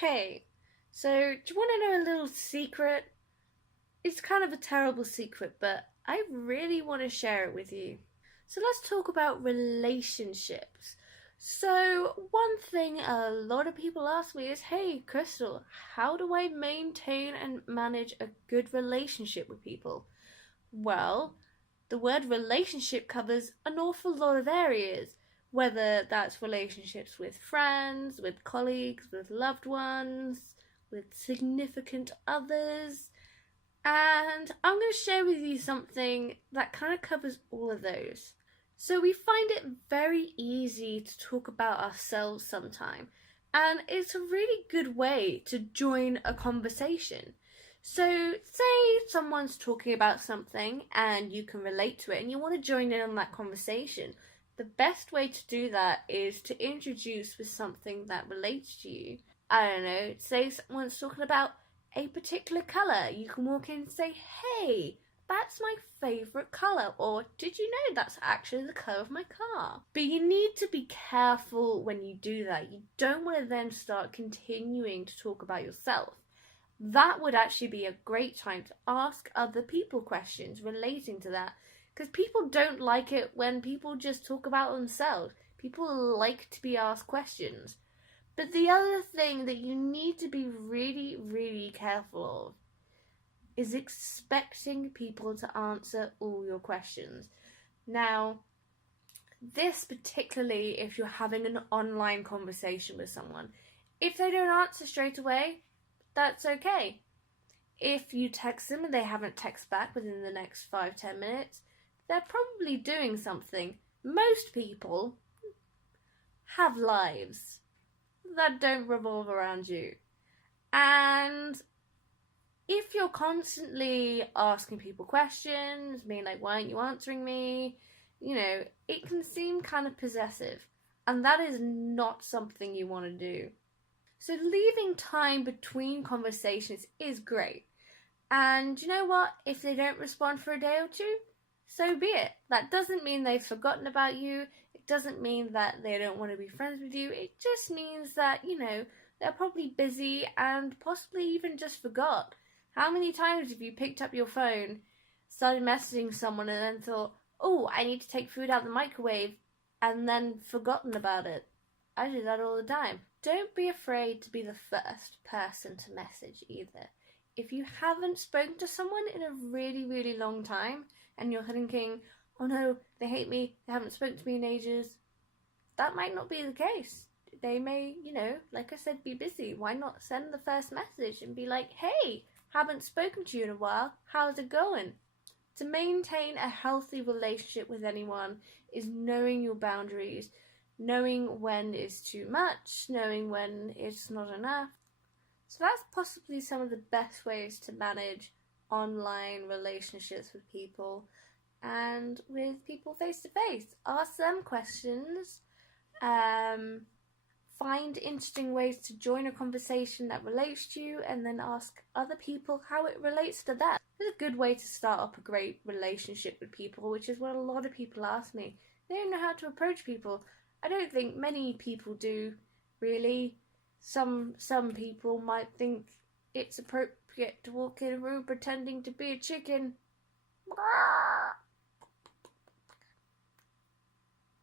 Hey, so do you want to know a little secret? It's kind of a terrible secret, but I really want to share it with you. So let's talk about relationships. So, one thing a lot of people ask me is, hey, Crystal, how do I maintain and manage a good relationship with people? Well, the word relationship covers an awful lot of areas, whether that's relationships with friends, with colleagues, with loved ones, with significant others. And I'm going to share with you something that kind of covers all of those. So, we find it very easy to talk about ourselves sometimes, and it's a really good way to join a conversation. So, say someone's talking about something and you can relate to it and you want to join in on that conversation. The best way to do that is to introduce with something that relates to you. I don't know, say someone's talking about a particular colour. You can walk in and say, hey, that's my favourite colour, or did you know that's actually the colour of my car? But you need to be careful when you do that. You don't want to then start continuing to talk about yourself. That would actually be a great time to ask other people questions relating to that, because people don't like it when people just talk about themselves. People like to be asked questions. But the other thing that you need to be really, really careful of is expecting people to answer all your questions. Now, this particularly if you're having an online conversation with someone. If they don't answer straight away, that's okay. If you text them and they haven't texted back within the next 5-10 minutes, they're probably doing something. Most people have lives that don't revolve around you. And if you're constantly asking people questions, being like, why aren't you answering me? It can seem kind of possessive. And that is not something you want to do. So leaving time between conversations is great. And you know what? If they don't respond for a day or two, so be it. That doesn't mean they've forgotten about you. It doesn't mean that they don't want to be friends with you. It just means that, they're probably busy and possibly even just forgot. How many times have you picked up your phone, started messaging someone, and then thought, oh, I need to take food out of the microwave, and then forgotten about it? I do that all the time. Don't be afraid to be the first person to message either. If you haven't spoken to someone in a really, really long time, and you're thinking, oh no, they hate me, they haven't spoken to me in ages, that might not be the case. They may, like I said, be busy. Why not send the first message and be like, hey, haven't spoken to you in a while, how's it going? To maintain a healthy relationship with anyone is knowing your boundaries, knowing when is too much, knowing when it's not enough. So that's possibly some of the best ways to manage online relationships with people and with people face to face. Ask them questions, find interesting ways to join a conversation that relates to you, and then ask other people how it relates to them. It's a good way to start up a great relationship with people, which is what a lot of people ask me. They don't know how to approach people. I don't think many people do, really. Some people might think it's appropriate to walk in a room pretending to be a chicken.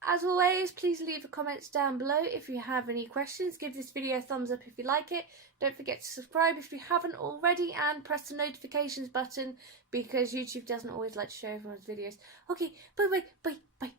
As always, please leave the comments down below if you have any questions. Give this video a thumbs up if you like it. Don't forget to subscribe if you haven't already, and press the notifications button because YouTube doesn't always like to show everyone's videos. Okay, bye.